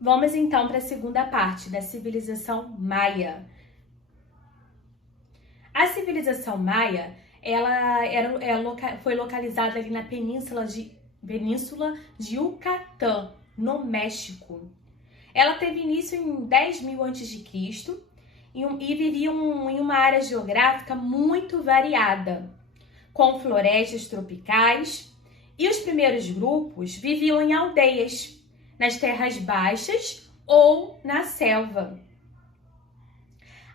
Vamos então para a segunda parte da civilização maia. A civilização maia, foi localizada ali na Península de Yucatán, no México. Ela teve início em 10.000 a.C. e viviam em uma área geográfica muito variada, com florestas tropicais, e os primeiros grupos viviam em aldeias, nas terras baixas ou na selva.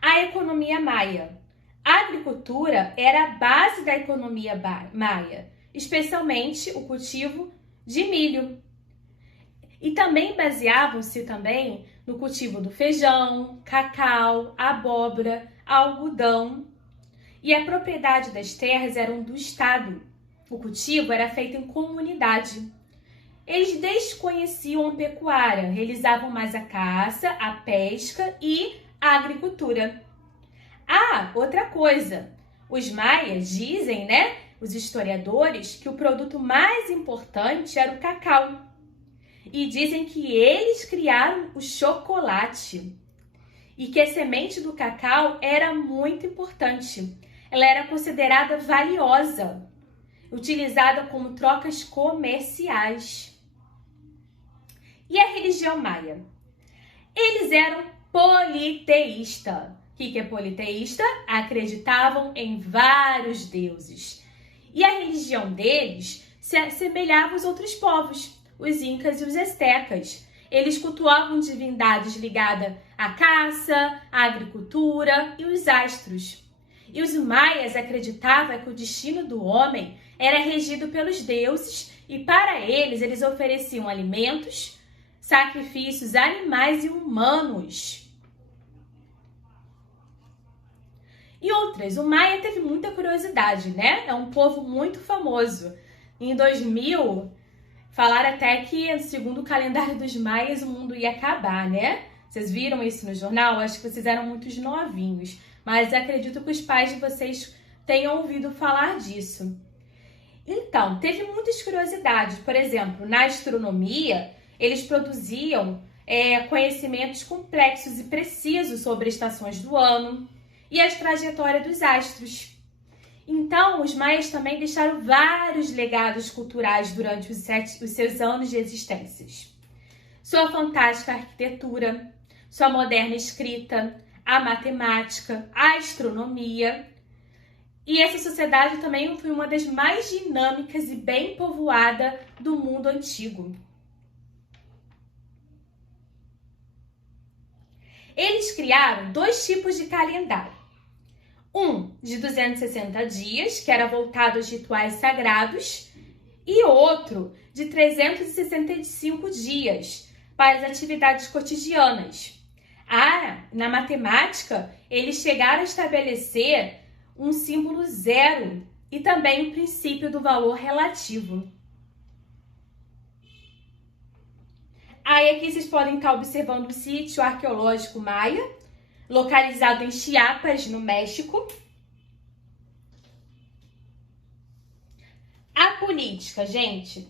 A economia maia. A agricultura era a base da economia maia, especialmente o cultivo de milho. E também baseavam-se no cultivo do feijão, cacau, abóbora, algodão. E a propriedade das terras era do Estado. O cultivo era feito em comunidade. Eles desconheciam a pecuária, realizavam mais a caça, a pesca e a agricultura. Outra coisa, os maias dizem, os historiadores, que o produto mais importante era o cacau. E dizem que eles criaram o chocolate e que a semente do cacau era muito importante. Ela era considerada valiosa, utilizada como trocas comerciais. E a religião maia? Eles eram politeístas. O que é politeísta? Acreditavam em vários deuses. E a religião deles se assemelhava aos outros povos, os incas e os astecas. Eles cultuavam divindades ligadas à caça, à agricultura e os astros. E os maias acreditavam que o destino do homem era regido pelos deuses e para eles ofereciam alimentos, sacrifícios animais e humanos. E outras, o maia teve muita curiosidade, É um povo muito famoso. Em 2000, falaram até que, segundo o calendário dos maias, o mundo ia acabar, Vocês viram isso no jornal? Acho que vocês eram muito novinhos, mas acredito que os pais de vocês tenham ouvido falar disso. Então, teve muitas curiosidades. Por exemplo, na astronomia, eles produziam conhecimentos complexos e precisos sobre estações do ano e as trajetórias dos astros. Então, os maias também deixaram vários legados culturais durante os seus anos de existência. Sua fantástica arquitetura, sua moderna escrita, a matemática, a astronomia. E essa sociedade também foi uma das mais dinâmicas e bem povoada do mundo antigo. Eles criaram 2 tipos de calendário. Um de 260 dias, que era voltado aos rituais sagrados, e outro de 365 dias, para as atividades cotidianas. Na matemática, eles chegaram a estabelecer um símbolo zero e também o princípio do valor relativo. Aí aqui vocês podem estar observando o sítio arqueológico maia, localizado em Chiapas, no México. A política, gente,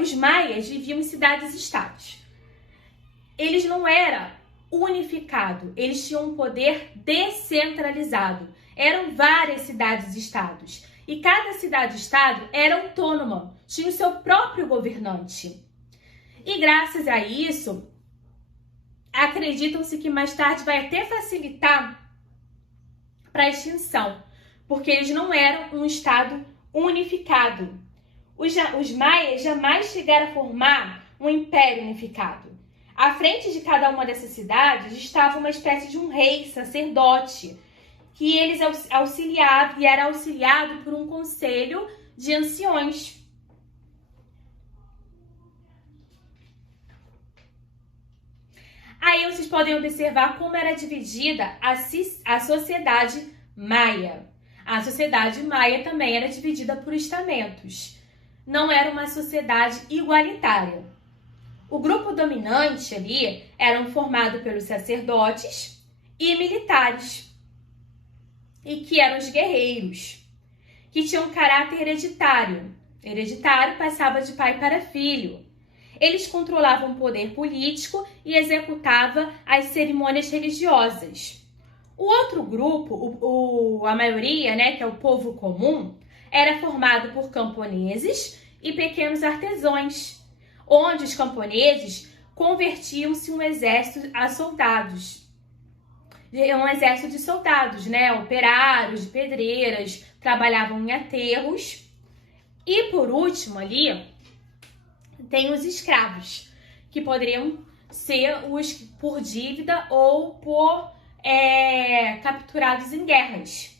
os maias viviam em cidades-estados. Eles não eram unificados, eles tinham um poder descentralizado. Eram várias cidades-estados e cada cidade-estado era autônoma, tinha o seu próprio governante. E graças a isso, acreditam-se que mais tarde vai até facilitar para a extinção, porque eles não eram um estado unificado. Os maias jamais chegaram a formar um império unificado. À frente de cada uma dessas cidades estava uma espécie de um rei, sacerdote, que eles auxiliavam e era auxiliado por um conselho de anciões. Aí vocês podem observar como era dividida a sociedade maia. A sociedade maia também era dividida por estamentos. Não era uma sociedade igualitária. O grupo dominante ali era formado pelos sacerdotes e militares, e que eram os guerreiros, que tinham caráter hereditário. Hereditário passava de pai para filho. Eles controlavam o poder político e executavam as cerimônias religiosas. O outro grupo, a maioria, né, que é o povo comum, era formado por camponeses e pequenos artesãos, onde os camponeses convertiam-se um exército a soldados. Um exército de soldados, né, operários, de pedreiras, trabalhavam em aterros. E por último ali, tem os escravos, que poderiam ser os por dívida ou por capturados em guerras.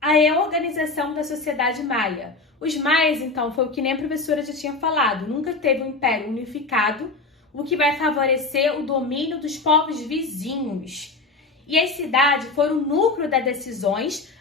A reorganização da sociedade maia. Os maias, então, foi o que nem a professora já tinha falado, nunca teve um império unificado, o que vai favorecer o domínio dos povos vizinhos. E as cidades foram o núcleo das decisões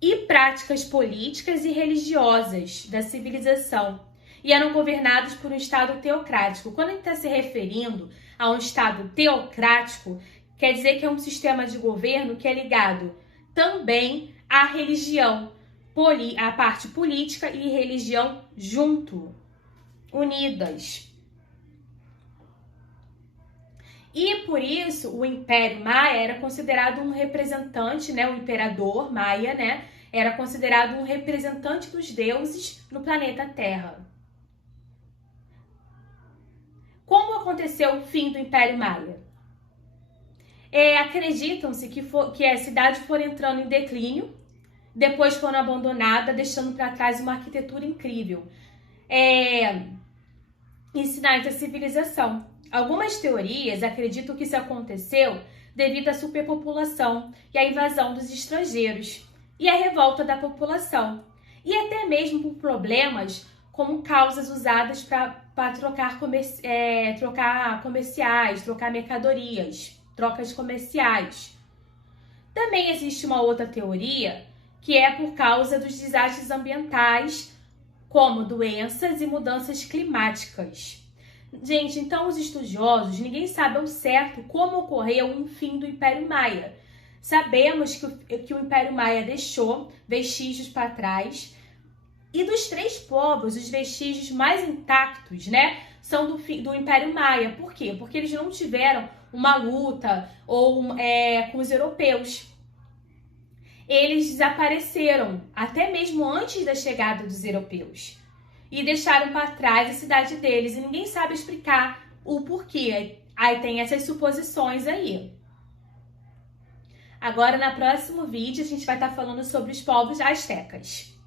e práticas políticas e religiosas da civilização, e eram governados por um Estado teocrático. Quando a gente está se referindo a um Estado teocrático, quer dizer que é um sistema de governo que é ligado também à religião, a parte política e religião junto, unidas. E por isso o Império Maia era considerado um representante, né, o imperador Maia, né, era considerado um representante dos deuses no planeta Terra. Como aconteceu o fim do Império Maia? Acreditam-se que a cidade foi entrando em declínio, depois foram abandonadas, deixando para trás uma arquitetura incrível, em sinais da civilização. Algumas teorias acreditam que isso aconteceu devido à superpopulação e à invasão dos estrangeiros e à revolta da população, e até mesmo por problemas como causas usadas para trocar comerciais, trocar mercadorias, trocas comerciais. Também existe uma outra teoria que é por causa dos desastres ambientais, como doenças e mudanças climáticas. Gente, então os estudiosos, ninguém sabe ao certo como ocorreu um fim do Império Maia. Sabemos que o Império Maia deixou vestígios para trás, e dos três povos, os vestígios mais intactos, né, são do Império Maia. Por quê? Porque eles não tiveram uma luta com os europeus. Eles desapareceram, até mesmo antes da chegada dos europeus, e deixaram para trás a cidade deles, e ninguém sabe explicar o porquê. Aí tem essas suposições aí. Agora, no próximo vídeo, a gente vai estar falando sobre os povos astecas.